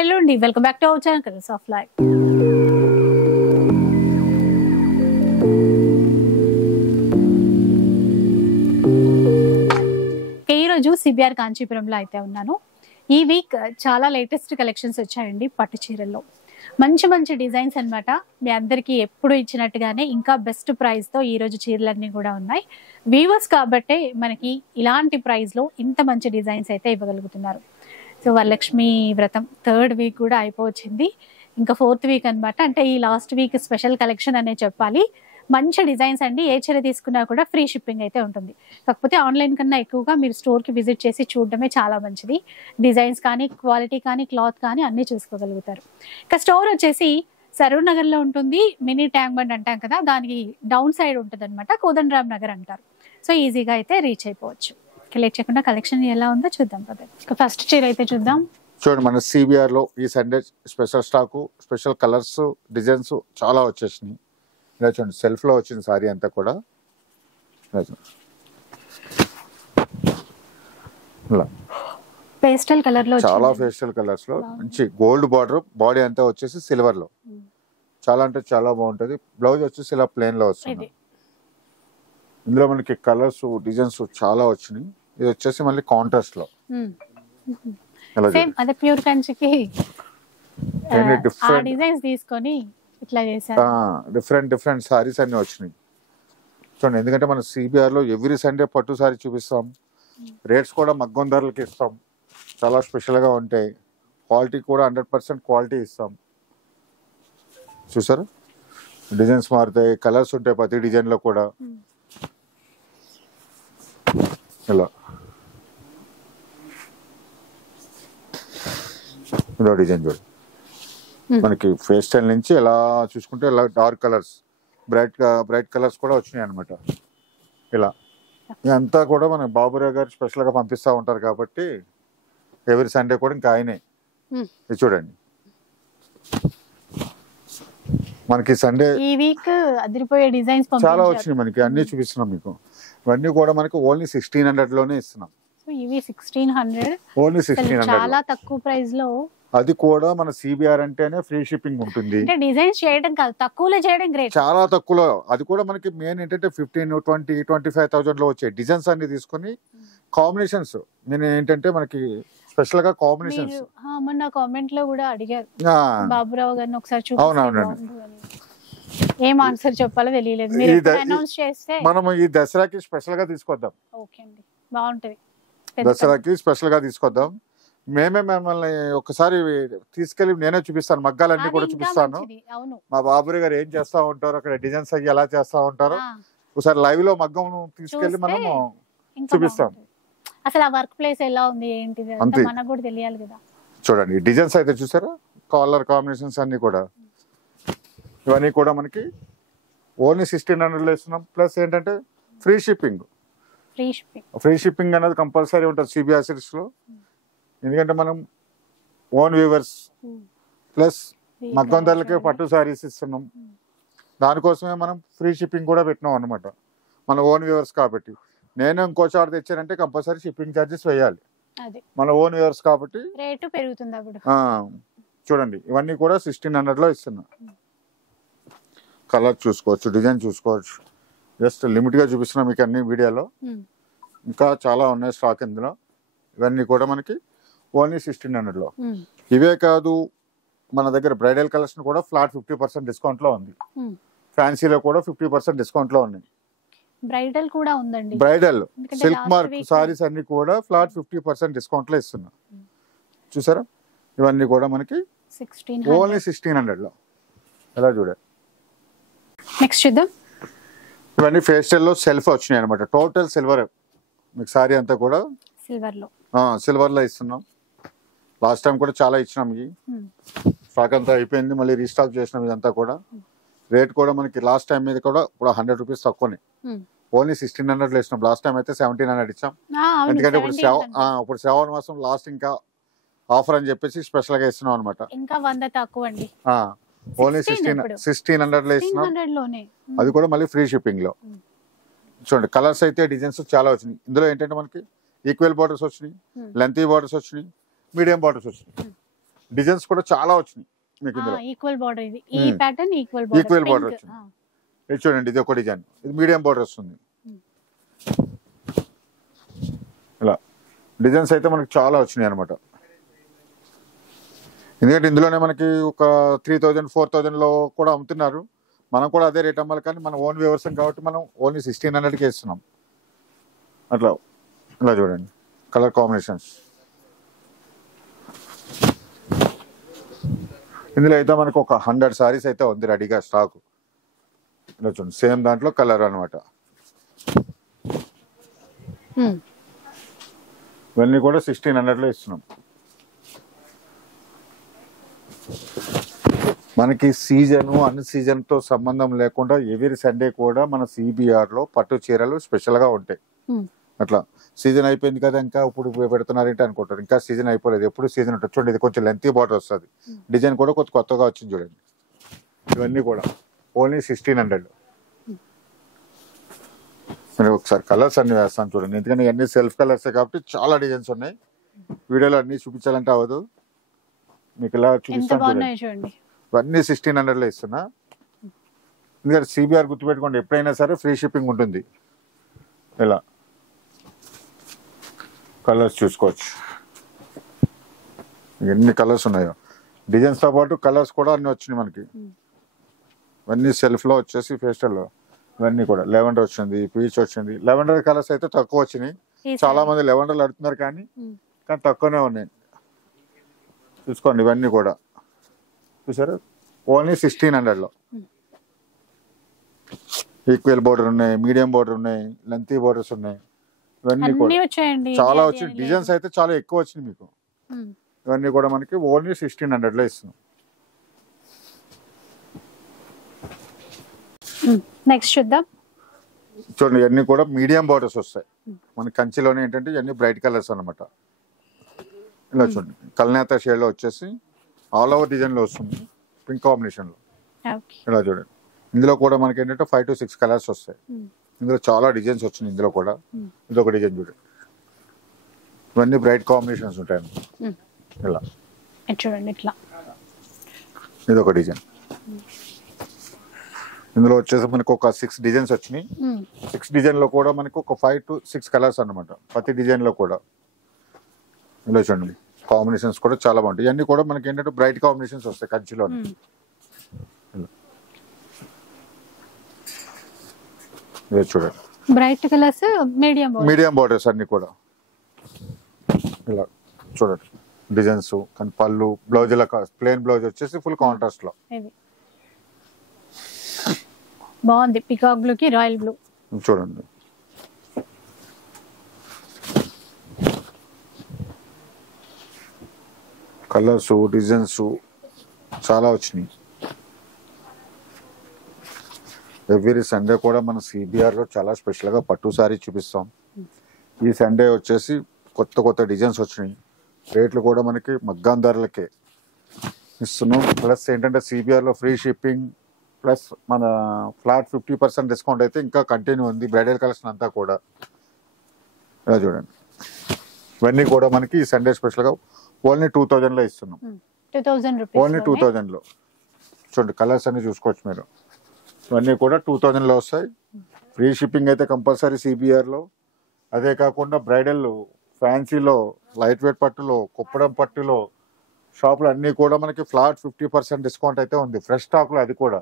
Hello అండి, welcome back to our channel colours of life. ఈరోజు CBR కాంచీపురంలో అయితే ఉన్నాను. ఈ వీక్ చాలా లేటెస్ట్ కలెక్షన్స్ వచ్చాయండి పట్టు చీరల్లో. మంచి మంచి డిజైన్స్ అన్నమాట. మీ అందరికీ ఎప్పుడు ఇచ్చినట్టుగానే ఇంకా బెస్ట్ ప్రైస్తో ఈరోజు చీరలన్నీ కూడా ఉన్నాయి. వీవర్స్ కాబట్టే మనకి ఇలాంటి ప్రైస్లో ఇంత మంచి డిజైన్స్ అయితే ఇవ్వగలుగుతున్నారు. సో వరలక్ష్మి వ్రతం 3rd వీక్ కూడా అయిపోవచ్చింది. ఇంకా 4th వీక్ అనమాట. అంటే ఈ లాస్ట్ వీక్ స్పెషల్ కలెక్షన్ అనే చెప్పాలి. మంచి డిజైన్స్ అండి. ఏ చీర తీసుకున్నా కూడా ఫ్రీ షిప్పింగ్ అయితే ఉంటుంది. కాకపోతే ఆన్లైన్ కన్నా ఎక్కువగా మీరు స్టోర్కి విజిట్ చేసి చూడడమే చాలా మంచిది. డిజైన్స్ కానీ, క్వాలిటీ కానీ, క్లాత్ కానీ అన్నీ చూసుకోగలుగుతారు. ఇక స్టోర్ వచ్చేసి సరూర్ నగర్లో ఉంటుంది. మినీ ట్యాంక్ బండ్ అంటాం కదా, దానికి డౌన్ సైడ్ ఉంటుంది అనమాట. కోదండరామ్ నగర్ అంటారు. సో ఈజీగా అయితే రీచ్ అయిపోవచ్చు. లేట్ చేయకుండా కలెక్షన్ ఎలా ఉందో చూద్దాం కదా. ఫస్ట్ చీర అయితే చూద్దాం. చూడండి, మన సిబిఆర్ లో ఈ Sunday special stock, special colours, designs చాలా వచ్చేసినాయి. ఇలా చూడండి, సెల్ఫ్ లో వచ్చింది సారీ అంతా కూడా. ఇలా పేస్టల్ కలర్ లో, చాలా పేస్టల్ కలర్స్ లో మంచి గోల్డ్ బార్డర్, బాడీ అంతా వచ్చేసి సిల్వర్ లో. చాలా అంటే చాలా బాగుంటది. బ్లౌజ్ వచ్చేసి ఇలా ప్లెయిన్ లో వస్తుంది. ఇందులో మనకి కలర్స్, డిజైన్స్ చాలా వచ్చినాయి. ఇది వచ్చేసి మళ్ళీ కాంట్రాస్ట్ లో సేమ్ అదే ప్యూర్ కంచికి డిజైన్స్ తీసుకొని ఇట్లా చేశారు. డిఫరెంట్ సారీస్ అన్ని వచ్చినాయి. చూడండి, ఎందుకంటే మన సిబిఆర్ లో ఎవ్రీ సండే పట్టు సారీ చూపిస్తాం. రేట్స్ కూడా మగ్గం ధరలకి ఇస్తాం. చాలా స్పెషల్ గా ఉంటాయి. క్వాలిటీ కూడా 100% క్వాలిటీ ఇస్తాం. చూసారు, డిజైన్స్ మారుతాయి, కలర్స్ ఉంటాయి ప్రతి డిజైన్ లో కూడా. ఇలా ఇదో డిజైన్ చూడండి, మనకి ఫేస్ స్టైల్ నుంచి ఎలా చూసుకుంటే ఇలా డార్క్ కలర్స్, బ్రైట్ కలర్స్ కూడా వచ్చినాయి అనమాట. ఇలా ఇదంతా కూడా మన బాబురావు గారు స్పెషల్ గా పంపిస్తూ ఉంటారు కాబట్టి ఎవ్రీ సండే కూడా ఇంకా ఆయనే. ఇది చూడండి, మనకి సండే ఈ వీక్ అదిరిపోయే డిజైన్స్ చాలా వచ్చినాయి. మనకి అన్ని చూపిస్తున్నాం మీకు. ఇవన్నీ కూడా మనకి ఓన్లీ 1600 లోనే ఇస్తున్నాం. ఇవి 1600, ఓన్లీ 1600, చాలా తక్కువ ప్రైస్ లో. అది కూడా మన సిబిఆర్ అంటేనే ఫ్రీ షిప్పింగ్ ఉంటుంది. అంటే డిజైన్స్ చేయడం కాదు, తక్కువలో చేయడం గ్రేట్. చాలా తక్కువలో. అది కూడా మనకి మెయిన్ ఏంటంటే 15, 20, 25,000 లో వచ్చే డిజైన్స్ అన్ని తీసుకొని కాంబినేషన్స్. నేను ఏంటంటే మనకి స్పెషల్ గా కాంబినేషన్స్. మొన్న కామెంట్ లో కూడా అడిగారు బాబురావు గారిని ఒకసారి చూసి. అవునవునండి, ఏం ఆన్సర్ చెప్పాలో తెలియలేదు. మీరు అనౌన్స్ చేస్తే మనం ఈ దసరాకి స్పెషల్ గా తీసుకొద్దాం. ఓకే అండి, బాగుంటది. దసరాకి స్పెషల్ గా తీసుకొద్దాం. మేమే మిమ్మల్ని ఒకసారి తీసుకెళ్లి నేనే చూపిస్తాను, మగ్గాలన్నీ కూడా చూపిస్తాను. మా బాబురి గారు ఏం చేస్తా ఉంటారు, అక్కడ డిజైన్స్ అయ్యి ఎలా చేస్తా ఉంటారు, ఒకసారి లైవ్ లో మగ్గం తీసుకెళ్లి మనము చూపిస్తాం. అసలు ఆ వర్క్ ప్లేస్ ఎలా ఉంది ఏంటిది అంతా మనకు కూడా తెలియాలి కదా. చూడండి, డిజైన్స్ అయితే చూసారా, కలర్ కాంబినేషన్స్ అన్ని కూడా. ఇవన్నీ కూడా మనకి ఓన్లీ 1600 లో ఇస్తున్నాం. ప్లస్ ఏంటంటే ఫ్రీ షిప్పింగ్. ఫ్రీ షిప్పింగ్ అనేది కంపల్సరీ ఉంటుంది సిబిఆర్ సిరీస్ లో. ఎందుకంటే మనం ఓన్ వీవర్స్ ప్లస్ మగ్గం ధరలకే పట్టు సారీస్ ఇస్తున్నాం. దానికోసమే మనం ఫ్రీ షిప్పింగ్ కూడా పెట్టినాం అనమాట. మన ఓన్ వీవర్స్ కాబట్టి. నేను ఇంకో చోట తెచ్చానంటే కంపల్సరీ షిప్పింగ్ ఛార్జెస్ వేయాలి. మన ఓన్ వీవర్స్ కాబట్టి రేటు పెరుగుతుంది అప్పుడు. చూడండి, ఇవన్నీ కూడా 1600 లో ఇస్తున్నా. కలర్ చూసుకోవచ్చు, డిజైన్ చూసుకోవచ్చు. జస్ట్ లిమిట్ గా చూపిస్తున్నా మీకు అన్ని వీడియోలో. ఇంకా చాలా ఉన్నాయి స్టాక్ ఇందులో. ఇవన్నీ కూడా మనకి ఓన్లీ 1600 లో. ఇవే కాదు, మన దగ్గర బ్రైడల్ కలెక్షన్ కూడా ఫ్లాట్ 50% డిస్కౌంట్ లో ఉంది. ఫ్యాన్సీలో కూడా 50% డిస్కౌంట్ లో ఉన్నాయి. బ్రైడల్ కూడా ఉందండి. బ్రైడల్ సిల్క్ మార్క్ సారీస్ అన్ని కూడా ఫ్లాట్ 50% డిస్కౌంట్ లో ఇస్తున్నా. చూసారా, ఇవన్నీ కూడా మనకి ఓన్లీ 1600 లో. ఎలా చూడండి, నెక్స్ట్ చూద్దాం. ఇవన్నీ ఫేస్టల్ లో సెల్ఫ్ వచ్చినాయి అనమాట. టోటల్ సిల్వర్ మీకు సారీ అంతా కూడా సిల్వర్ లో ఇస్తున్నాం. లాస్ట్ టైం కూడా చాలా ఇచ్చినాం. ఈ స్టాక్ అంతా అయిపోయింది, మళ్ళీ రీస్టాక్ చేసినాం. ఇదంతా కూడా రేట్ కూడా మనకి లాస్ట్ టైం మీద కూడా ఇప్పుడు 100 రూపీస్ తక్కువనే. ఓన్లీ 1600 లో ఇచ్చినాం. లాస్ట్ టైం అయితే 1700 ఇచ్చాం. ఎందుకంటే ఇప్పుడు శ్రావణ మాసం లాస్ట్ ఇంకా ఆఫర్ అని చెప్పేసి స్పెషల్ గా ఇస్తున్నాం అనమాట. ఇంకా 100 తక్కువ అండి. ఓన్లీ 1600 లో ఇస్తున్నాం. అది కూడా మళ్ళీ ఫ్రీ షిప్పింగ్ లో. చూడండి, కలర్స్ అయితే డిజైన్స్ చాలా వచ్చినాయి. ఇందులో ఏంటంటే మనకి ఈక్వల్ బార్డర్స్ వచ్చినాయి, లెంతీ బార్డర్స్ వచ్చినాయి, మీడియం బార్డర్స్ వచ్చినాయి. డిజైన్స్ కూడా చాలా వచ్చినాయి మీకు ఇందులో. ఈక్వల్ బార్డర్ ఇది, ఈ pattern equal equal border border వచ్చింది. ఇది చూడండి, ఇది ఒక డిజైన్, ఇది మీడియం బార్డర్ వస్తుంది. ఇలా డిజైన్స్ అయితే మనకి చాలా వచ్చినాయి అనమాట. ఎందుకంటే ఇందులోనే మనకి ఒక 3000 4000 లో కూడా అమ్ముతున్నారు. మనం కూడా అదే రేట్ అమ్మాలి, కానీ మనం ఓన్ వ్యవసాయం కాబట్టి మనం ఓన్లీ 1600కి ఇస్తున్నాం. అట్లా ఇలా చూడండి కలర్ కాంబినేషన్స్. ఇందులో అయితే మనకు ఒక 100 సారీస్ అయితే ఉంది రెడీగా స్టాక్. ఇలా చూడండి సేమ్ దాంట్లో కలర్ అనమాట. ఇవన్నీ కూడా 1600లో ఇస్తున్నాం. మనకి సీజన్ అన్ సీజన్ తో సంబంధం లేకుండా ఎవ్రీ సండే కూడా మన సిబిఆర్ లో పట్టు చీరలు స్పెషల్ గా ఉంటాయి. అట్లా సీజన్ అయిపోయింది కదా ఇంకా ఇప్పుడు పెడుతున్నారంటే అనుకుంటారు, ఇంకా సీజన్ అయిపోలేదు, ఎప్పుడు సీజన్ ఉంటుంది. చూడండి ఇది కొంచెం లెంతీ బార్డర్ వస్తుంది, డిజైన్ కూడా కొంచెం కొత్తగా వచ్చింది చూడండి. ఇవన్నీ కూడా ఓన్లీ 1600. నేను ఒకసారి కలర్స్ అన్ని వేస్తాను చూడండి, ఎందుకంటే ఇవన్నీ సెల్ఫ్ కలర్స్ కాబట్టి చాలా డిజైన్స్ ఉన్నాయి. వీడియోలో అన్ని చూపించాలంటే అవ్వదు, మీకు ఇలా చూపిస్తాను చూడండి. ఇవన్నీ 1600లో ఇస్తున్నా. ఎందుకంటే సిబిఆర్ గుర్తుపెట్టుకోండి, ఎప్పుడైనా సరే ఫ్రీ షిప్పింగ్ ఉంటుంది. ఇలా కలర్స్ చూసుకోవచ్చు, ఎన్ని కలర్స్ ఉన్నాయో. డిజైన్స్ తో పాటు కలర్స్ కూడా అన్ని వచ్చినాయి మనకి. ఇవన్నీ సెల్ఫ్ లో వచ్చేసి ఫేస్టల్ లో ఇవన్నీ కూడా లెవెండర్ వచ్చింది, పీచ్ వచ్చింది. లెవెండర్ కలర్స్ అయితే తక్కువ వచ్చినాయి, చాలా మంది లెవెండర్లు అడుగుతున్నారు కానీ తక్కువనే ఉన్నాయి. చూసుకోండి ఇవన్నీ కూడా చూసారు, ఓన్లీ 1600లో. ఈక్వల్ బోర్డర్ ఉన్నాయి, మీడియం బోర్డర్ ఉన్నాయి, లెంతీ బోర్డర్స్ ఉన్నాయి. ఇవన్నీ కూడా చాలా వచ్చినాయి. డిజైన్స్ అయితే చాలా ఎక్కువ వచ్చినాయి మీకు. ఇవన్నీ కూడా మనకి ఓన్లీ 1600లో ఇస్తున్నాం. నెక్స్ట్ చూద్దాం. చూడండి ఇవన్నీ కూడా మీడియం బార్డర్స్ వస్తాయి మన కంచిలోనే. ఏంటంటే ఇవన్నీ బ్రైట్ కలర్స్ అనమాట. ఇలా చూడండి కల్నేత షేడ్ లో వచ్చేసి ఆల్ ఓవర్ డిజైన్ లో వస్తుంది, పింక్ కాంబినేషన్ లో. ఇలా చూడండి ఇందులో కూడా మనకి ఏంటంటే 5 to 6 కలర్స్ వస్తాయి. ఇందులో చాలా డిజైన్స్ వచ్చినాయి. ఇందులో కూడా ఇదొక డిజైన్ చూడండి, ఇవన్నీ బ్రైట్ కాంబినేషన్స్ ఉంటాయి. ఇలా చూడండి ఇట్లా ఇదొక డిజైన్. ఇందులో వచ్చేసి మనకు ఒక 6 డిజైన్స్ వచ్చినాయి. 6 డిజైన్ లో కూడా మనకు ఒక 5 to 6 కలర్స్ అన్నమాట ప్రతి డిజైన్ లో కూడా. ఇలా చూడండి కాంబినేషన్స్ కూడా చాలా బాగుంటాయి. ఇవన్నీ కూడా మనకి ఏంటంటే బ్రైట్ కాంబినేషన్స్ వస్తాయి కంచిలో. ఇలా చూడండి బ్రైట్ కలర్స్, మీడియం బార్డర్స్ అన్ని కూడా. ఇలా చూడండి డిజైన్స్. కానీ పళ్ళు బ్లౌజ్ ఇలా ప్లెయిన్ బ్లౌజ్ వచ్చేసి ఫుల్ కాంట్రాస్ట్ లో బాగుంది. పికాక్ బ్లూ కి రాయల్ బ్లూ చూడండి. కలర్స్ డిజైన్స్ చాలా వచ్చినాయి. ఎవ్రీ సండే కూడా మన సిబిఆర్ లో చాలా స్పెషల్ గా పట్టు సారీ చూపిస్తాం. ఈ సండే వచ్చేసి కొత్త కొత్త డిజైన్స్ వచ్చినాయి. రేట్లు కూడా మనకి మగ్గాం ధరలకే ఇస్తున్నాం. ప్లస్ ఏంటంటే సిబిఆర్ లో ఫ్రీ షిప్పింగ్ ప్లస్ మన ఫ్లాట్ 50% డిస్కౌంట్ అయితే ఇంకా కంటిన్యూ ఉంది. బ్రైడల్ కలెక్షన్ అంతా కూడా ఇలా చూడండి. ఇవన్నీ కూడా మనకి ఈ సండే స్పెషల్ గా ఓన్లీ 2000లో ఇస్తున్నాం. 2000 ఓన్లీ 2000లో. చూడండి కలర్స్ అన్ని చూసుకోవచ్చు మీరు. ఇవన్నీ కూడా 2000లో వస్తాయి. ఫ్రీ షిప్పింగ్ అయితే కంపల్సరీ సిబిఆర్ లో. అదే కాకుండా బ్రైడల్ ఫ్యాన్సీలో, లైట్ వెయిట్ పట్టులో, కుప్పడం పట్టులో షాపులు అన్నీ కూడా మనకి ఫ్లాట్ 50% డిస్కౌంట్ అయితే ఉంది. ఫ్రెష్ స్టాక్ లో అది కూడా.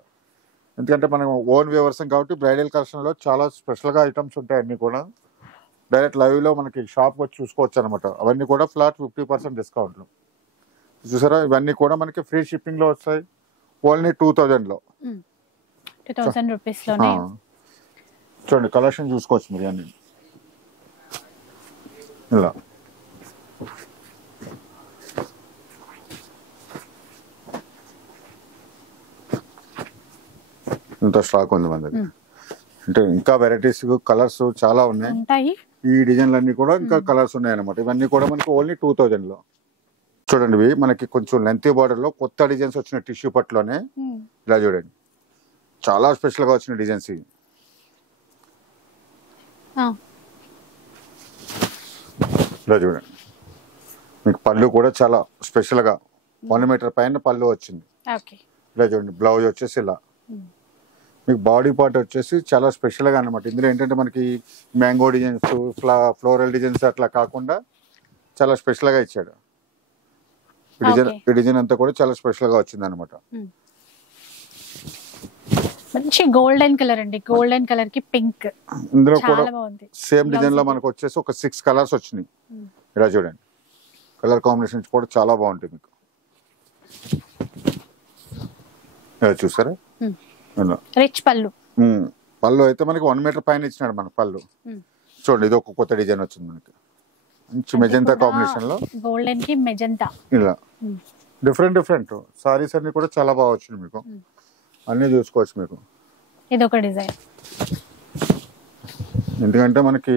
ఎందుకంటే మనం ఓన్ వ్యవసాయం కాబట్టి బ్రైడల్ కలెక్షన్ లో చాలా స్పెషల్ గా ఐటమ్స్ ఉంటాయి. అన్ని కూడా డైరెక్ట్ లైవ్ లో మనకి షాప్ వచ్చి చూసుకోవచ్చు అనమాట. అవన్నీ కూడా ఫ్లాట్ 50% డిస్కౌంట్ లో చూసారా. ఇవన్నీ కూడా మనకి ఫ్రీ షిప్పింగ్ లో వస్తాయి. ఓన్లీ 2000లో. 2000 రూపీస్ లోనే. చూడండి కలెక్షన్ చూసుకోవచ్చు మీరు అన్ని. ఇలా ఇంత స్టాక్ ఉంది మన దగ్గర. అంటే ఇంకా వెరైటీస్ కలర్స్ చాలా ఉన్నాయి. ఈ డిజైన్లన్నీ కూడా ఇంకా కలర్స్ ఉన్నాయి అనమాట. ఇవన్నీ కూడా మనకి ఓన్లీ 2000లో. చూడండి ఇవి మనకి కొంచెం లెంతీ బార్డర్ లో కొత్త డిజైన్స్ వచ్చిన టిష్యూ పట్టులోనే. ఇలా చూడండి చాలా స్పెషల్ గా వచ్చిన డిజైన్స్ ఇవి. ఇలా చూడండి మీకు పళ్ళు కూడా చాలా స్పెషల్ గా 1 మీటర్ పైన పళ్ళు వచ్చింది. ఓకే. ఇలా చూడండి, బ్లౌజ్ వచ్చేసి ఇలా. మీకు బాడీ పార్ట్ వచ్చేసి చాలా స్పెషల్గా అనమాట. ఇందులో ఏంటంటే మనకి మ్యాంగో డిజైన్స్, ఫ్లోరల్ డిజైన్స్ అట్లా కాకుండా చాలా స్పెషల్గా ఇచ్చాడు. ఈ డిజైన్ అంతా కూడా చాలా స్పెషల్గా వచ్చింది అనమాట. మంచి గోల్డెన్ కలర్ అండి, గోల్డెన్ కలర్ కి పింక్. ఇందులో కూడా సేమ్ డిజైన్ లో మనకు వచ్చేసి ఒక 6 కలర్స్ వచ్చినాయి. ఇలా చూడండి, కలర్ కాంబినేషన్స్ కూడా చాలా బాగుంటాయి మీకు. చూసారా, రిచ్ పళ్ళు. పళ్ళు అయితే మనకి 1 మీటర్ పైన ఇచ్చినాడు మన పళ్ళు. చూడండి, ఇది ఒక కొత్త డిజైన్ వచ్చింది మనకి, మంచి మెజెంటా కాంబినేషన్ లో. గోల్డెన్ కి మెజెంటా ఇలా డిఫరెంట్ సారీస్ అన్ని కూడా చాలా బాగా వచ్చినాయి మీకు. అన్నీ చూసుకోవచ్చు మీకు. ఇది ఒక డిజైన్. ఎందుకంటే మనకి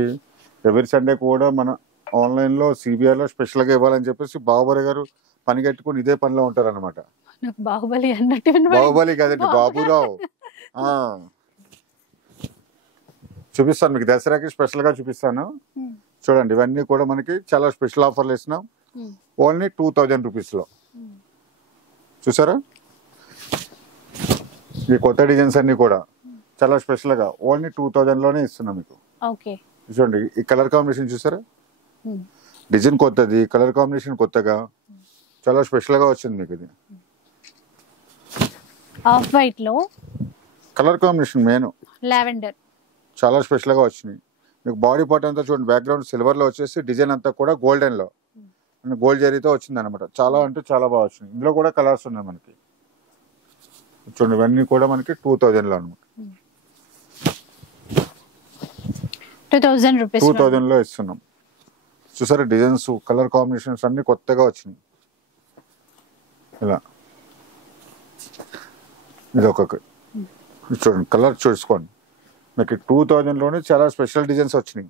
ఎవరి సండే కూడా మన ఆన్లైన్ లో సిబిఆర్ లో స్పెషల్ గా ఇవ్వాలని చెప్పేసి బాబురావు గారు పని కట్టుకుని ఇదే పనిలో ఉంటారు అనమాట. బాహుబలి అన్నట్టు. బాహుబలి కదండి, బాబురావు. చూపిస్తాను మీకు, దసరాకి స్పెషల్ గా చూపిస్తాను. చూడండి, ఇవన్నీ కూడా మనకి చాలా స్పెషల్ ఆఫర్లు ఇస్తున్నాం. ఓన్లీ 2000 రూపీస్ లో. చూసారా, ఈ కొత్త డిజైన్స్ అన్ని కూడా చాలా స్పెషల్ గా ఓన్లీ 2000 లోనే ఇస్తున్నాం మీకు. చూడండి, ఈ కలర్ కాంబినేషన్ చూసారా, డిజైన్ కొత్తది, కలర్ కాంబినేషన్ కొత్తగా చాలా స్పెషల్ గా వచ్చింది మీకు. ఇది ఆఫ్ వైట్ లో కలర్ కాంబినేషన్ మెయిన్ లావెండర్ చాలా స్పెషల్ గా వచ్చినాయి మీకు. బాడీ పార్ట్ అంతా చూడండి, బ్యాక్గ్రౌండ్ సిల్వర్ లో వచ్చేసి డిజైన్ అంతా కూడా గోల్డెన్ లో గోల్డ్ జరీతో వచ్చింది అనమాట. చాలా అంటే చాలా బాగా వచ్చింది. ఇందులో కూడా కలర్స్ ఉన్నాయి మనకి. చూడండి, ఇవన్నీ కూడా మనకి 2000 లో అనమాట. 2000 లో ఇస్తున్నాం. చూసారా, డిజైన్స్, కలర్ కాంబినేషన్స్ అన్ని కొత్తగా వచ్చినాయి. ఇలా ఇది ఒక్కొక్క చూడండి, కలర్ చూసుకోండి. మీకు 2000 లోనే చాలా స్పెషల్ డిజైన్స్ వచ్చినాయి.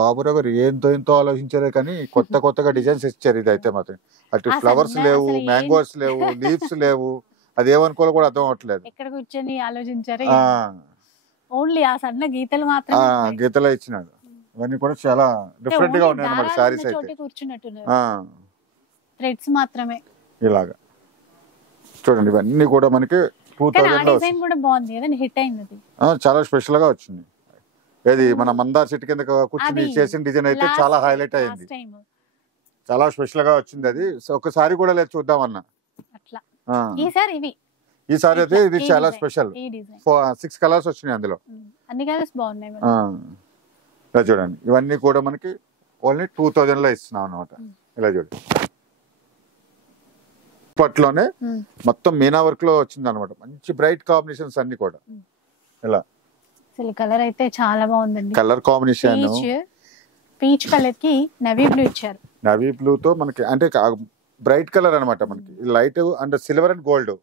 బాబురావు గారు ఎంతో ఆలోచించారే కానీ కొత్తగా డిజైన్స్ ఇచ్చారు. ఇది అయితే మాత్రం అటు ఫ్లవర్స్ లేవు, మ్యాంగోస్ లేవు, లీవ్స్ లేవు, అదేమనుకోవాలో కూడా అర్థం అవట్లేదు. ఎక్కడ కూర్చొని ఆలోచించారు, ఓన్లీ ఆ సన్న గీతలు మాత్రం గీతలో ఇచ్చినాడు. ఇవన్నీ కూడా చాలా డిఫరెంట్ గా ఉన్నాయి అన్నమాట సారీస్ అయితే. థ్రెడ్స్ మాత్రమే ఇలాగా చూడండి, ఇవన్నీ కూడా మనకి 2000 లో కూడా బాగుంది కదా, హిట్ అయింది. చాలా స్పెషల్ గా వచ్చింది. ఏది మన మందార్ చెట్టు కింద కూర్చుని చేసిన డిజైన్ అయితే చాలా హైలైట్ అయింది. చాలా స్పెషల్ గా వచ్చింది. అది ఒకసారి కూడా లేదు చూద్దామన్నా. ఈసారి అయితే ఇది చాలా స్పెషల్. 6 కలర్స్ వచ్చినాయి అందులో. అన్ని కలర్స్ బాగున్నాయి. ఇలా చూడండి, ఇవన్నీ కూడా మనకి ఓన్లీ 2000 లో ఇస్తున్నాం అనమాట. ఇలా చూడండి, ఇప్పట్లోనే మొత్తం మీనా వర్క్ లో వచ్చింది అనమాట. మంచి బ్రైట్ కాంబినేషన్స్ అన్ని కూడా. ఇలా కలర్ అయితే చాలా బాగుందండి. కలర్ కాంబినేషన్ పీచ్ కలర్ కి నవీ బ్లూ ఇచ్చారు. నవీ బ్లూ తో మనకి అంటే బ్రైట్ కలర్ అనమాట. మనకి light and silver and gold.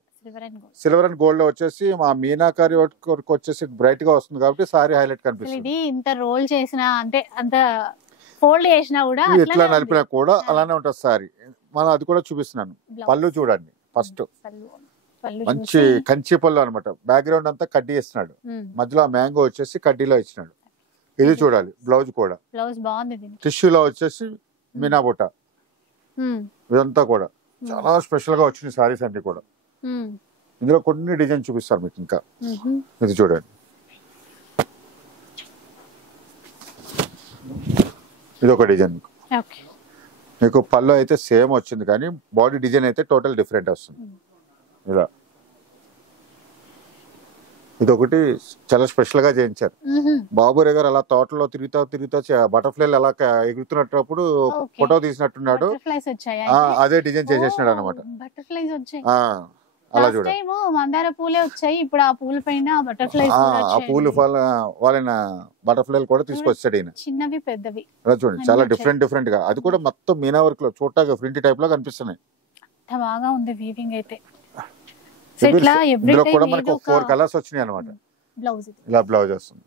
Silver and gold లో వచ్చేసి మా మీనాకారి వర్క్ వచ్చేసి బ్రైట్ గా వస్తుంది కాబట్టి సారీ హైలైట్ కనిపిస్తుంది. ఇది ఇంత రోల్ చేసినా అంటే అంత ఫోల్డ్ చేసినా కూడా ఇట్లా నలిపినా కూడా అలానే ఉంటుంది సారీ. మనం అది కూడా చూపిస్తున్నాను. పళ్ళు చూడండి, ఫస్ట్ మంచి కంచి పళ్ళు అనమాట. బ్యాక్గ్రౌండ్ అంతా కడ్డీ ఇస్తున్నాడు, మధ్యలో మ్యాంగో వచ్చేసి కడ్డీలో ఇచ్చినాడు. ఇది చూడాలి, బ్లౌజ్ కూడా టిష్యూలో వచ్చేసి మీనా బుట్ట. ఇదంతా కూడా చాలా స్పెషల్ గా వచ్చింది సారీస్ అన్ని కూడా. ఇందులో కొన్ని డిజైన్ చూపిస్తారు మీకు. ఇంకా ఇది చూడండి, ఇది ఒక డిజైన్. మీకు పళ్ళు అయితే సేమ్ వచ్చింది కానీ బాడీ డిజైన్ అయితే టోటల్ డిఫరెంట్ వస్తుంది. ఇలా ఇది ఒకటి చాలా స్పెషల్ గా చేయించారు. బాబురావు గారు అలా తోటలో తిరుగుతా బటర్ఫ్లైలు అలా ఎగురుతున్నప్పుడు ఫోటో తీసినట్టున్నాడు. అదే డిజైన్ చేసేసినాడు అనమాట. అలా చూడండి, మందార పూలే వచ్చాయి, ఇప్పుడు ఆ పూల పైన బటర్ఫ్లైస్, ఆ పూలు వాళ్ళ బటర్ఫ్లైలు కూడా తీసుకొచ్చాడు ఈయన. చిన్నవి పెద్దవి అలా చూడండి, చాలా డిఫరెంట్ గా. అది కూడా మొత్తం మీనా వర్క్ లో చూడటానికి ప్రింట్ టైప్ లో కనిపిస్తున్నాయి. బాగా ఉంది వీవింగ్ అయితే. ఇందులో కూడా మనకు 4 కలర్స్ వచ్చినాయి అనమాట. ఇలా బ్లౌజ్ వస్తుంది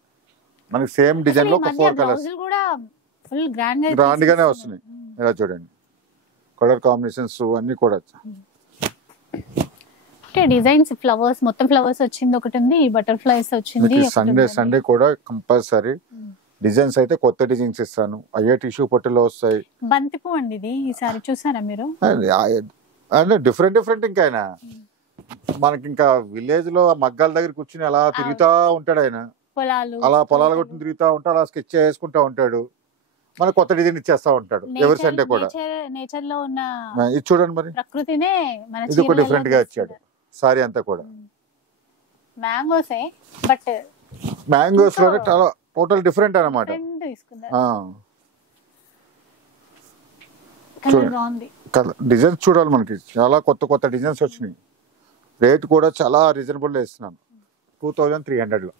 మనకి సేమ్ డిజైన్ లో 4 కలర్స్ గ్రాండ్ గానే వస్తున్నాయి. ఇలా చూడండి, కలర్ కాంబినేషన్స్ అన్ని కూడా. డిజైన్స్ ఫ్లవర్స్, మొత్తం ఫ్లవర్స్ వచ్చింది ఒకటి ఉంది, బటర్ఫ్లైస్ వచ్చింది. సండే కూడా కంపల్సరీ డిజైన్స్ అయితే కొత్త డిజైన్స్ ఇస్తాను, అయ్యే టిష్యూ పట్టులో వస్తాయి. బంతిపూ అండి ఇది, ఈసారి చూసారా మీరు? అంటే డిఫరెంట్ ఇంకా ఆయన మనకి ఇంకా విలేజ్ లో మగ్గాల దగ్గర కూర్చుని అలా తిరుగుతా ఉంటాడు ఆయన, పొలాలు అలా పొలాలు కొట్టుకుని తిరుగుతా ఉంటాడు, అలా స్కెచ్ చేసుకుంటా ఉంటాడు, మన కొత్త డిజైన్ ఇచ్చేస్తా ఉంటాడు ఎవరి సండే కూడా. నేచర్ లో ఉన్న ఇది చూడండి మరి, ప్రకృతినే మన ఇది ఒక డిఫరెంట్ గా ఇచ్చాడు సారీ అంతా కూడా. మ్యాంగోసే బట్ మ్యాంగోస్ లోనే చాలా టోటల్ డిఫరెంట్ అనమాట. డిజైన్స్ చూడాలి, మనకి చాలా కొత్త డిజైన్స్ వచ్చినాయి. రేట్ కూడా చాలా రీజనబుల్ లో ఇస్తున్నాను, 2300 లో.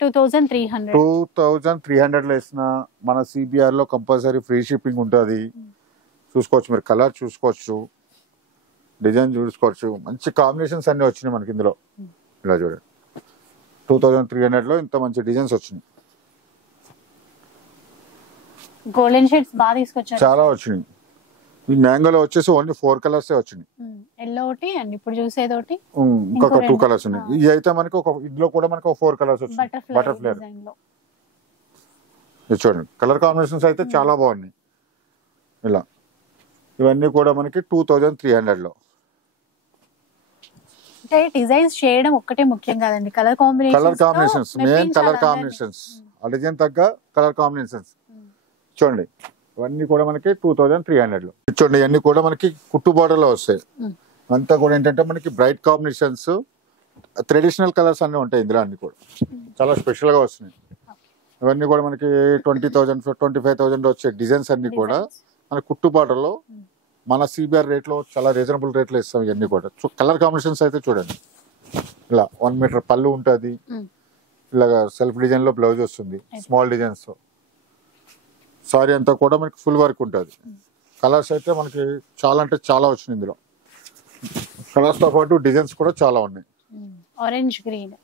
2300 లో ఇస్తున్నా. మన సిబిఆర్ లో కంపల్సరీ ఫ్రీ షిప్పింగ్ ఉంటుంది. చూసుకోవచ్చు మీరు, కలర్ చూసుకోవచ్చు, డిజైన్ చూసుకోవచ్చు, మంచి కాంబినేషన్స్ అన్ని వచ్చినాయి మనకి ఇందులో. ఇలా చూడండి 2300 లో ఇంత మంచి డిజైన్స్ వచ్చినాయి. గోల్డెన్ షేడ్స్ బాగా తీసుకొచ్చారు, చాలా వచ్చినాయి. ఈ మ్యాంగోలో వచ్చేసి ఓన్లీ 4 కలర్స్ వచ్చినాయి. ఎల్లో ఒకటి అండ్ ఇప్పుడు చూసేది ఒకటి, ఇంకొక 2 కలర్స్ ఉన్నాయి. ఇది అయితే మనకి ఒక ఇందులో కూడా మనకి 4 కలర్స్ వచ్చినాయి బటర్ఫ్లై. ఇది చూడండి, కలర్ కాంబినేషన్స్ అయితే చాలా బాగున్నాయి. ఇలా ఇవన్నీ కూడా మనకి 2300 లో. అంటే డిజైన్స్ చేయడం ఒక్కటే ముఖ్యం కాదండి, colour combinations main colour combinations, ఆ డిజైన్ తగ్గ కలర్ కాంబినేషన్స్. చూడండి ఇవన్నీ కూడా మనకి 2300 లో. చూడండి ఇవన్నీ కూడా మనకి కుట్టు బార్డర్ లో వస్తాయి. అంతా కూడా ఏంటంటే మనకి బ్రైట్ కాంబినేషన్స్, ట్రెడిషనల్ కలర్స్ అన్ని ఉంటాయి ఇందులో, అన్ని కూడా చాలా స్పెషల్ గా వస్తున్నాయి. ఇవన్నీ కూడా మనకి 20,000 25,000 లో వచ్చే డిజైన్స్ అన్ని కూడా మన కుట్టు బార్డర్ లో మన సిబిఆర్ రేట్ లో చాలా రీజనబుల్ రేట్ లో ఇస్తాం. ఇవన్నీ కూడా కలర్ కాంబినేషన్స్ అయితే చూడండి, ఇలా 1 మీటర్ పళ్ళు ఉంటుంది, ఇలాగా సెల్ఫ్ డిజైన్ లో బ్లౌజ్ వస్తుంది, స్మాల్ డిజైన్స్ తో. సారీ అంతా కూడా మనకి ఫుల్ వర్క్ ఉంటుంది. కలర్స్ అయితే మనకి చాలా అంటే చాలా వచ్చినాయి ఇందులో. కలర్స్ తో పాటు డిజైన్స్ కూడా చాలా ఉన్నాయి. ఆరెంజ్ గ్రీన్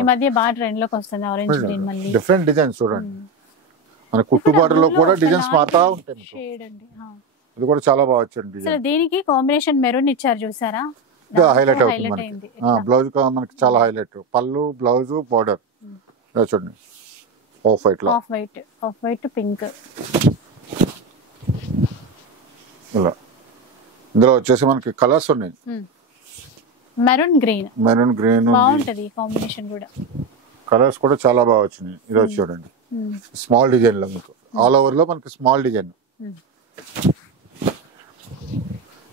ఈ మధ్య బాగా ట్రెండ్ లోకి వస్తుంది, ఆరెంజ్ గ్రీన్ మళ్ళీ డిఫరెంట్ డిజైన్స్ చూడండి. మన కుట్టు బార్డర్ లో కూడా డిజైన్స్ మారుతా ఉంటాయి. ఇది కూడా చాలా బాగా వచ్చింది. దీనికి కాంబినేషన్ మెరూన్ ఇచ్చారు చూసారా, హైలైట్ అవుతుంది మనకి. బ్లౌజ్ మనకి చాలా హైలైట్, పళ్ళు బ్లౌజ్ బార్డర్ చూడండి, ఆఫ్ వైట్ పింక్. ఇలా ఇందులో వచ్చేసి మనకి కలర్స్ ఉన్నాయి, మెరూన్ గ్రీన్ బాగుంటది కాంబినేషన్ కూడా. కలర్స్ కూడా చాలా బాగా వచ్చినాయి. ఇది వచ్చి చూడండి స్మాల్ డిజైన్ లో, మీకు ఆల్ ఓవర్ లో మనకి స్మాల్ డిజైన్.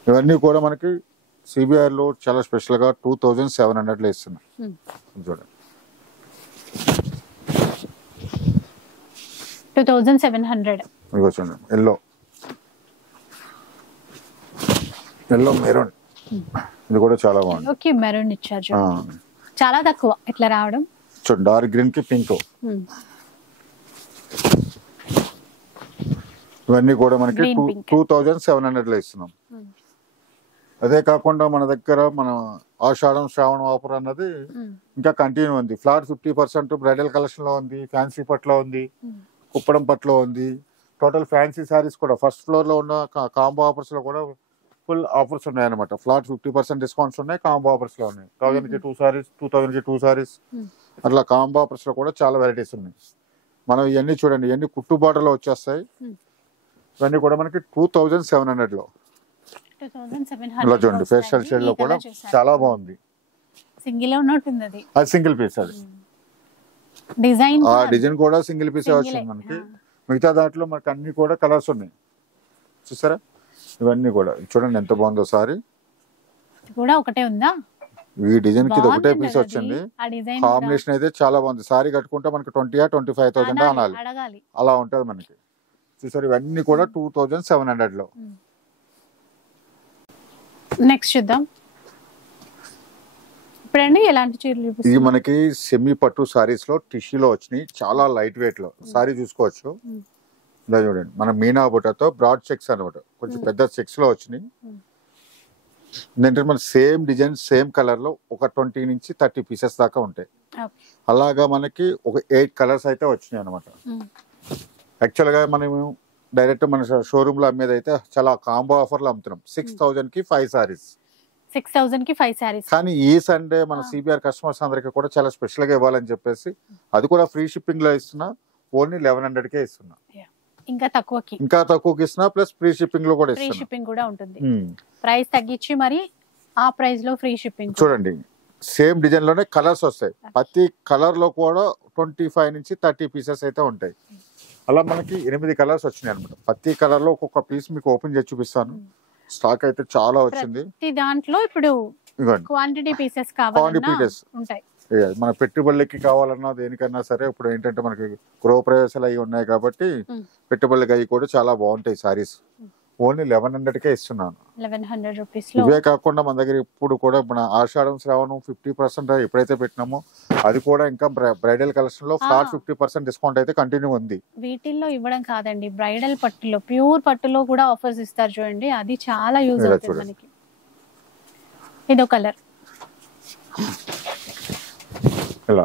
ఇవన్నీ కూడా మనకి సిబిఆర్ లో చాలా స్పెషల్ గా 2700 లో ఇస్తున్నా. చూడండి 2700. చూడండి ఎల్లో మెరూన్, ఇది కూడా చాలా బాగుంది. ఓకే మెరూన్ ఇచ్చారు, చాలా తక్కువ ఇట్లా రావడం. చూడండి డార్క్ గ్రీన్ కి పింక్. ఇవన్నీ కూడా మనకి 2700 లో ఇస్తున్నాం. అదే కాకుండా మన దగ్గర మన ఆషాఢం శ్రావణ ఆఫర్ అన్నది ఇంకా కంటిన్యూ ఉంది. ఫ్లాట్ 50% బ్రైడల్ కలెక్షన్ లో ఉంది, ఫ్యాన్సీ పట్లో ఉంది, కుప్పడం పట్లో ఉంది. టోటల్ ఫ్యాన్సీ శారీస్ కూడా ఫస్ట్ ఫ్లోర్ లో ఉన్న కాంబో ఆఫర్స్ లో కూడా ఫుల్ ఆఫర్స్ ఉన్నాయి అనమాట. ఫ్లాట్ 50% డిస్కౌంట్స్ ఉన్నాయి, కాంబో ఆఫర్స్ లో ఉన్నాయి. 1000 కి 2 సారీస్, 2000 కి 2 సారీస్, అట్లా కాంబో ఆఫర్స్ లో కూడా చాలా వెరైటీస్ ఉన్నాయి. మనం ఇవన్నీ చూడండి, ఇవన్నీ కుట్టు బార్డర్ లో వచ్చేస్తాయి. ఇవన్నీ కూడా మనకి 2700 లో. ఇలా చూడండి ఫేషియల్ షేడ్ లో కూడా చాలా బాగుంది. సింగిల్ ఉన్నట్టుంది అది, అది సింగిల్ పీస్. అది డిజైన్, ఆ డిజైన్ కూడా సింగిల్ పీస్ వచ్చింది మనకి. మిగతా దాంట్లో మనకి అన్ని కూడా కలర్స్ ఉన్నాయి చూసారా. ఇవన్నీ కూడా చూడండి ఎంత బాగుందో సారీ. కూడా ఒకటే ఉందా, ఈ డిజైన్ కి ఒకటే పీస్ వచ్చింది. కాంబినేషన్ అయితే చాలా బాగుంది. సారీ కట్టుకుంటే మనకి 20,000-25,000 అనాలి, అలా ఉంటది మనకి. చూసారు ఇవన్నీ కూడా 2700 లో. నెక్స్ట్ చూద్దాం. ఇప్పుడండి ఎలాంటి చీరలు చూపిస్తారు? ఇది మనకి సెమీ పట్టు సారీస్ లో టిష్యూలో వచ్చినాయి, చాలా లైట్ వెయిట్ లో. సారీ చూసుకోవచ్చు, ఇలా చూడండి మన మీనా బుట్టతో బ్రాడ్ చెక్స్ అనమాట, కొంచెం పెద్ద చెక్స్ లో వచ్చినాయి. ఏంటంటే మన సేమ్ డిజైన్ సేమ్ కలర్ లో ఒక 20 నుంచి 30 పీసెస్ దాకా ఉంటాయి. అలాగా మనకి ఒక 8 కలర్స్ అయితే వచ్చినాయి అనమాట. యాక్చువల్ గా మనం డైరెక్ట్ మన షోరూమ్ లో అమ్మేది అయితే చాలా కాంబో ఆఫర్ లో అమ్ముతున్నాం. 6,000 కి 5 సారీస్. 6,000 కి 5 సారీస్. కానీ ఈ సండే మన సిబిఆర్ కస్టమర్స్ అందరికి కూడా చాలా స్పెషల్ గా ఇవ్వాలని చెప్పేసి అది కూడా ఫ్రీ షిప్పింగ్ లో ఇస్తున్నా. ఓన్లీ 1100కే ఇస్తున్నా. ఇంకా తక్కువకి ఇస్తున్నా, ప్లస్ ఫ్రీ షిప్పింగ్ లో కూడా ఫ్రీ ఇస్తున్నా. షిప్పింగ్ కూడా ఉంటుంది. ప్రైస్ తగ్గించి మరి ఆ ప్రైస్ లో ఫ్రీ షిప్పింగ్. చూడండి సేమ్ డిజైన్ లోనే కలర్స్ వస్తాయి. ప్రతి కలర్ లో కూడా 25 నుంచి 30 పీసెస్ అయితే ఉంటాయి. అలా మనకి 8 కలర్స్ వచ్చినాయి అనమాట. ప్రతి కలర్ లో ఒక్కొక్క పీస్ మీకు ఓపెన్ చేసి చూపిస్తాను. స్టాక్ అయితే చాలా వచ్చింది. దాంట్లో ఇప్పుడు క్వాంటిటీ పీసెస్ కావాలన్నా ఉంటాయి. మన పెట్టుబడులకి కావాలన్నా దేనికన్నా సరే ఇప్పుడు ఏంటంటే మనకి గృహప్రవేశాలు అవి ఉన్నాయి కాబట్టి పెట్టుబడులకి అవి కూడా చాలా బాగుంటాయి సారీస్. ఓన్లీ 1100కే ఇస్తున్నాను. 1100 రూపీస్. ఇవే కాకుండా మన దగ్గర ఇప్పుడు కూడా మన ఆషాఢం శ్రావణం 50% ఎప్పుడైతే పెట్టినామో అది కూడా ఇంకా బ్రైడల్ కలెక్షన్ లో ఫ్లాట్ 50% డిస్కౌంట్ అయితే కంటిన్యూ ఉంది. వీటిల్లో ఇవ్వడం కాదండి, బ్రైడల్ పట్టులో ప్యూర్ పట్టులో కూడా ఆఫర్స్ ఇస్తారు చూడండి, అది చాలా యూజ్ అవుతుంది మనకి. ఇదో కలర్ ఇలా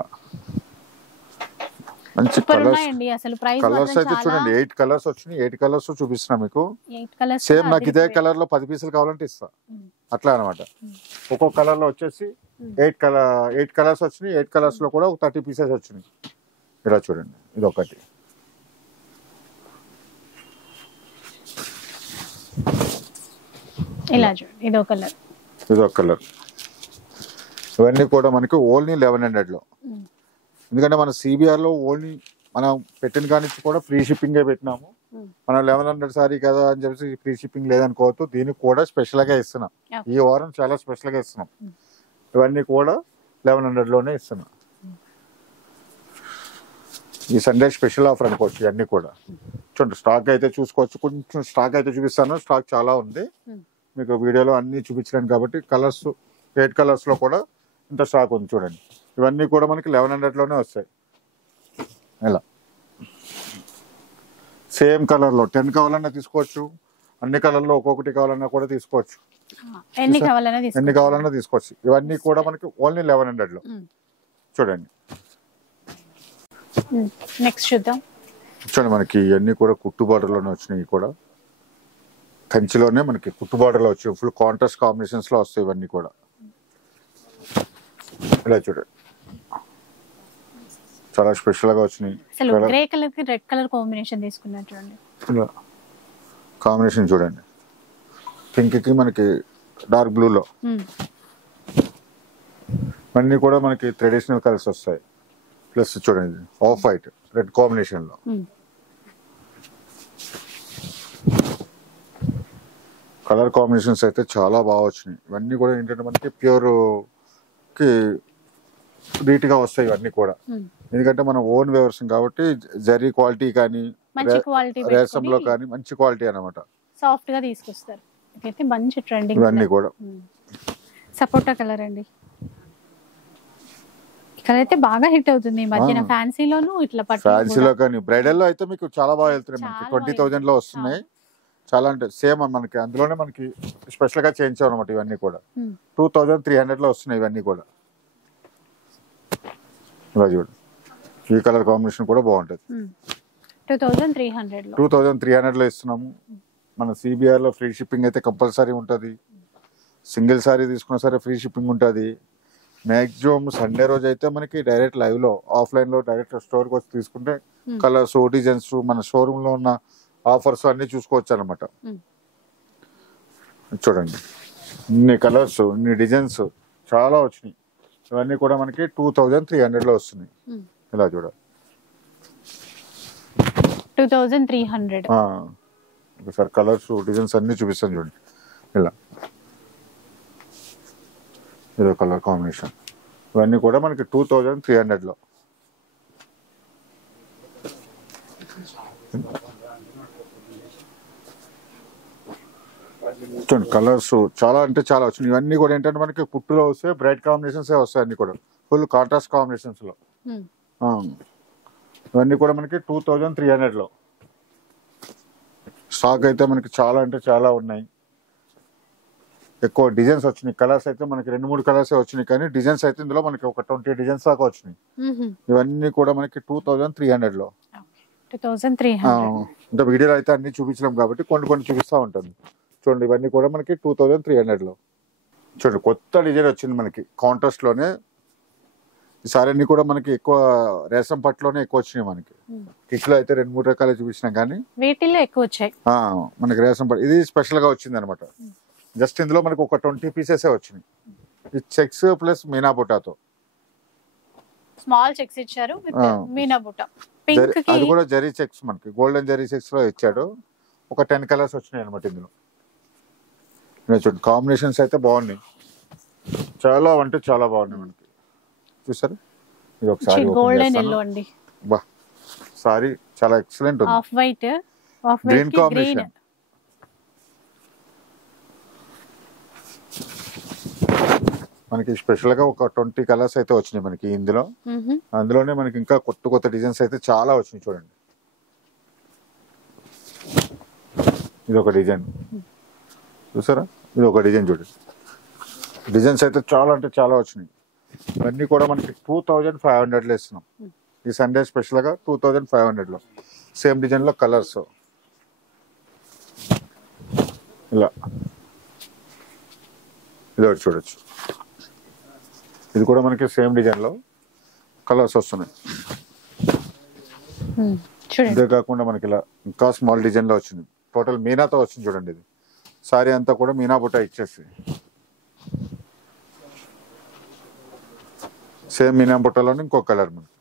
మంచి కలర్స్ అయితే చూడండి. 8 కలర్స్ వచ్చినాయి. 8 కలర్స్ చూపిస్తున్నా మీకు. సేమ్ నాకు ఇదే కలర్ లో 10 పీసులు కావాలంటే ఇస్తా, అట్లా అనమాట. ఒక్కొక్క కలర్ లో వచ్చేసి 8 కలర్స్ వచ్చినాయి. 8 కలర్స్ లో కూడా 30 పీసెస్ వచ్చినాయి. ఇలా చూడండి, ఇది ఒకటి. ఇలా చూడండి, ఇదో కలర్. ఇవన్నీ కూడా మనకి ఓన్లీ 1100 లో. ఎందుకంటే మన సిబిఆర్ లో ఓన్లీ మనం పెట్టిన కానీ కూడా ఫ్రీ షిప్పింగ్ పెట్టినాము. మనం 1100 సారీ కదా అని చెప్పేసి ఫ్రీ షిప్పింగ్ లేదనుకోవద్దు, దీనికి కూడా స్పెషల్ గా ఇస్తున్నాం. ఈ వారం చాలా స్పెషల్ గా ఇస్తున్నాం. ఇవన్నీ కూడా 1100 లోనే ఇస్తున్నాం. ఈ సండే స్పెషల్ ఆఫర్ అనుకోవచ్చు. ఇవన్నీ కూడా చూడండి, స్టాక్ అయితే చూసుకోవచ్చు. కొంచెం స్టాక్ అయితే చూపిస్తాను. స్టాక్ చాలా ఉంది, మీకు వీడియోలో అన్ని చూపించలేను కాబట్టి. కలర్స్ 8 కలర్స్ లో కూడా ఇంత స్టాక్ ఉంది చూడండి. ఇవన్నీ కూడా మనకి 1100 లోనే వస్తాయి. ఇలా సేమ్ కలర్ లో 10 కావాలన్నా తీసుకోవచ్చు. అన్ని కలర్ లో ఒక్కొక్కటి కావాలన్నా కూడా తీసుకోవచ్చు. ఎన్ని కావాలన్నా తీసుకోవచ్చు. ఇవన్నీ కూడా మనకి ఓన్లీ 1100 లో. చూడండి నెక్స్ట్ చూద్దాం. చూడండి మనకి ఇవన్నీ కూడా కుట్టు బార్డర్ లోనే వచ్చినాయి. కూడా కంచిలోనే మనకి కుట్టు బార్డర్ లో వచ్చాయి. ఫుల్ కాంట్రాస్ట్ కాంబినేషన్స్ లో వస్తాయి ఇవన్నీ కూడా. ఇలా చూడండి, చాలా స్పెషల్ గా వచ్చినాయి. గ్రే కలర్ కి రెడ్ కలర్ కాంబినేషన్ తీసుకున్నారు చూడండి. కాంబినేషన్ చూడండి, పింక్ కి మనకి డార్క్ బ్లూ లో. అన్ని కూడా మనకి ట్రెడిషనల్ కలర్స్ వస్తాయి. ప్లస్ చూడండి ఆఫ్ వైట్ రెడ్ కాంబినేషన్ లో. కలర్ కాంబినేషన్స్ అయితే చాలా బాగా వచ్చినాయి. ఇవన్నీ కూడా ఏంటంటే మనకి ప్యూర్ కి నీట్ గా వస్తాయి ఇవన్నీ కూడా. ఎందుకంటే మనం ఓన్ వ్యవసాయం కాబట్టి జరీ క్వాలిటీ కానీ రేసంలో కానీ మంచి క్వాలిటీ అన్నమాట. సాఫ్ట్ గా తీసుకొస్తారు. ఇదైతే మంచి ట్రెండింగ్. ఇవన్నీ కూడా సపోటా కలర్ అండి. ఇక్కడ అయితే బాగా హిట్ అవుతుంది ఈ మధ్యన. ఫ్యాన్సీలోను ఇట్లా ఫ్యాన్సీలో కానీ బ్రైడల్ లో అయితే మీకు చాలా బాగా వెళ్తున్నాయి. మనకి 20,000 లో వస్తున్నాయి. చాలా అంటే సేమ్ మనకి అందులోనే మనకి స్పెషల్ గా చేయించాం అనమాట. ఇవన్నీ కూడా 2300 లో వస్తున్నాయి. ఇవన్నీ కూడా ఇలా చూడు, ఈ కలర్ కాంబినేషన్ కూడా బాగుంటది. 2300 లో ఇస్తున్నాము. మన సిబిఆర్ లో ఫ్రీ షిప్పింగ్ అయితే కంపల్సరీ ఉంటది. సింగిల్ సారీ తీసుకున్నా సరే ఫ్రీ షిప్పింగ్ ఉంటది. మాక్సిమం సండే రోజు అయితే మనకి డైరెక్ట్ లైవ్ లో ఆఫ్లైన్ లో డైరెక్ట్ స్టోర్ కి వచ్చి తీసుకుంటే కలర్స్ డిజైన్స్ మన షోరూమ్ లో ఉన్న ఆఫర్స్ అన్ని చూసుకోవచ్చు అనమాట. చూడండి ఇన్ని కలర్స్ ఇన్ని డిజైన్స్ చాలా వచ్చినాయి. ఇవన్నీ కూడా మనకి 2300 లో వస్తున్నాయి. ఇలా చూడ 2300. ఒకసారి కలర్స్ డిజైన్స్ అన్ని చూపిస్తాను చూడండి. ఇలా ఇదో కలర్ కాంబినేషన్. ఇవన్నీ కూడా మనకి 2300 లో. చూడండి కలర్స్ చాలా అంటే చాలా వచ్చినాయి. ఇవన్నీ కూడా ఏంటంటే మనకి కుట్టులో వస్తే బ్రైట్ కాంబినేషన్స్ వస్తాయి. అన్ని కూడా ఫుల్ కాంట్రాస్ట్ కాంబినేషన్స్ లో. ఇవన్నీ కూడా మనకి 2300 లో. స్టాక్ అయితే మనకి చాలా అంటే చాలా ఉన్నాయి. ఎక్కువ డిజైన్స్ వచ్చినాయి. కలర్స్ అయితే మనకి 2-3 కలర్స్ వచ్చినాయి, కానీ డిజైన్స్ అయితే ఇందులో మనకి ఒక 20 డిజైన్స్ దాకా వచ్చినాయి. ఇవన్నీ కూడా మనకి 2300 లో. అంటే వీడియోలో అయితే అన్ని చూపించలేం కాబట్టి కొన్ని చూపిస్తా ఉంటుంది. చూడండి ఇవన్నీ కూడా మనకి 2300 లో. చూడండి కొత్త డిజైన్ వచ్చింది మనకి కాంట్రాస్ట్ లోనే. ఈ సారీ అన్ని కూడా మనకి ఎక్కువ రేసం పట్టులోనే ఎక్కువ వచ్చినాయి మనకి. కిట్ లో అయితే 2-3 రకాలు చూపించినాం కానీ వీటిల్లో ఎక్కువ వచ్చాయి. మనకి రేసం పట్టు ఇది స్పెషల్ గా వచ్చింది అనమాట. జస్ట్ ఇందులో మనకి ఒక 20 పీసెస్ వచ్చినాయి. ఈ చెక్స్ ప్లస్ మీనా బుటాతో స్మాల్ చెక్స్ ఇచ్చారు విత్ మీనా బుటా. పింక్ కి అది కూడా జరీ చెక్స్ మనకి గోల్డెన్ జరీ చెక్స్ లో ఇచ్చాడు. ఒక 10 కలర్స్ వచ్చినాయి అనమాట ఇందులో. చూడండి కాంబినేషన్స్ అయితే బాగున్నాయి, చాలా అంటే చాలా బాగున్నాయి మనకి. చూసారు ఇది ఒకసారి గోల్డెన్ ఎల్లో అండి. బా సారీ చాలా ఎక్సలెంట్ ఉంది. Off white green combination. మనకి స్పెషల్ గా ఒక 20 కలర్స్ అయితే వచ్చినాయి మనకి ఇందులో. అందులోనే మనకి ఇంకా కొత్త కొత్త డిజైన్స్ అయితే చాలా వచ్చినాయి. చూడండి ఇది ఒక డిజైన్ చూసారా, ఇది ఒక డిజైన్ చూడండి. డిజైన్స్ అయితే చాలా అంటే చాలా వచ్చినాయి. ఇవన్నీ కూడా మనకి 2500 లో ఇస్తున్నాం. ఈ సండే స్పెషల్ గా 2500 లో సేమ్ డిజైన్ లో కలర్స్ ఇలా. ఇది ఒకటి చూడొచ్చు, ఇది కూడా మనకి సేమ్ డిజైన్ లో కలర్స్ వస్తున్నాయి. ఇదే కాకుండా మనకి ఇలా ఇంకా స్మాల్ డిజైన్ లో వచ్చింది. టోటల్ మీనాతో వచ్చింది చూడండి. ఇది సారీ అంతా కూడా మీనా బుట్ట ఇచ్చేసి సేమ్ మీనా బుట్టలోనే ఇంకో కలర్ మనకి.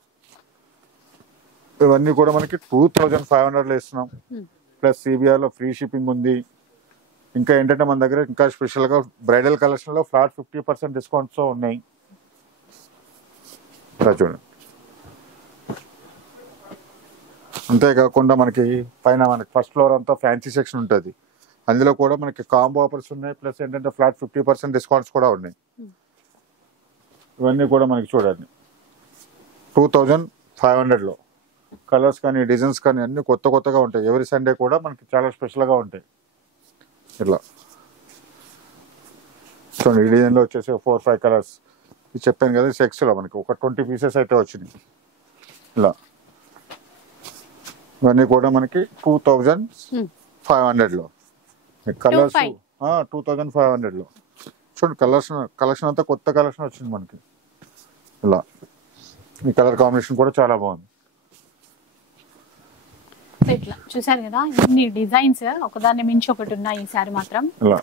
ఇవన్నీ కూడా మనకి 2500 లో ఇస్తున్నాం. ప్లస్ సిబిఆర్ లో ఫ్రీ షిప్పింగ్ ఉంది. ఇంకా ఏంటంటే మన దగ్గర ఇంకా స్పెషల్ గా బ్రైడల్ కలెక్షన్ లో ఫ్లాట్ 50% డిస్కౌంట్స్ ఉన్నాయి. చూడండి అంతేకాకుండా మనకి పైన మనకి ఫస్ట్ ఫ్లోర్ అంతా ఫ్యాన్సీ సెక్షన్ ఉంటుంది. అందులో కూడా మనకి కాంబో ఆఫర్స్ ఉన్నాయి. ప్లస్ ఏంటంటే ఫ్లాట్ 50% డిస్కౌంట్స్ కూడా ఉన్నాయి. ఇవన్నీ కూడా మనకి చూడండి 2500 లో కలర్స్ కానీ డిజైన్స్ కానీ అన్ని కొత్త కొత్తగా ఉంటాయి. ఎవరి సండే కూడా మనకి చాలా స్పెషల్ గా ఉంటాయి. ఇట్లా చూడండి ఈ డిజైన్ లో వచ్చేసి 4-5 కలర్స్ ఇది చెప్పాను కదా. సెక్స్ లో మనకి ఒక 20 పీసెస్ అయితే వచ్చినాయి ఇలా. ఇవన్నీ కూడా మనకి 2500 లో కలర్స్ 2500 లో. చూడండి కలెక్షన్ అంతా కొత్త కలెక్షన్ వచ్చింది మనకి ఇలా. ఈ కలర్ కాంబినేషన్ కూడా చాలా బాగుంది. ఇట్లా చూసారు కదా, ఇన్ని డిజైన్స్ ఒకదాన్ని మించి ఒకటి ఉన్నాయి. ఈసారి మాత్రం ఇలా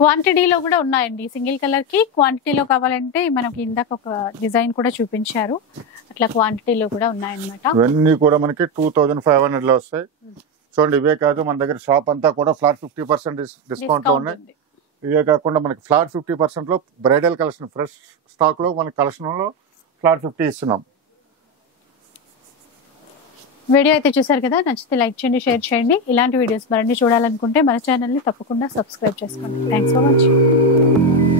క్వాంటిటీలో కూడా ఉన్నాయండి. సింగిల్ కలర్ కి క్వాంటిటీలో కావాలంటే మనకి ఇందాక ఒక డిజైన్ కూడా చూపించారు, అట్లా క్వాంటిటీలో కూడా ఉన్నాయన్నమాట. ఇవన్నీ కూడా మనకి 2500 లో వస్తాయి. చూడండి ఇవే కాదు మన దగ్గర షాప్ అంతా కూడా ఫ్లాట్ 50% డిస్కౌంట్ లో ఉన్నాయి. ఇవే కాకుండా మనకి ఫ్లాట్ 50% లో బ్రైడల్ కలెక్షన్ ఫ్రెష్ స్టాక్ లో మన కలెక్షన్ లో ఫ్లాట్ 50 ఇస్తున్నాం. వీడియో అయితే చూసారు కదా, నచ్చితే లైక్ చేయండి, షేర్ చేయండి. ఇలాంటి వీడియోస్ మరిన్ని చూడాలనుకుంటే మన ఛానల్ని తప్పకుండా సబ్స్క్రైబ్ చేసుకోండి. Thanks for watching.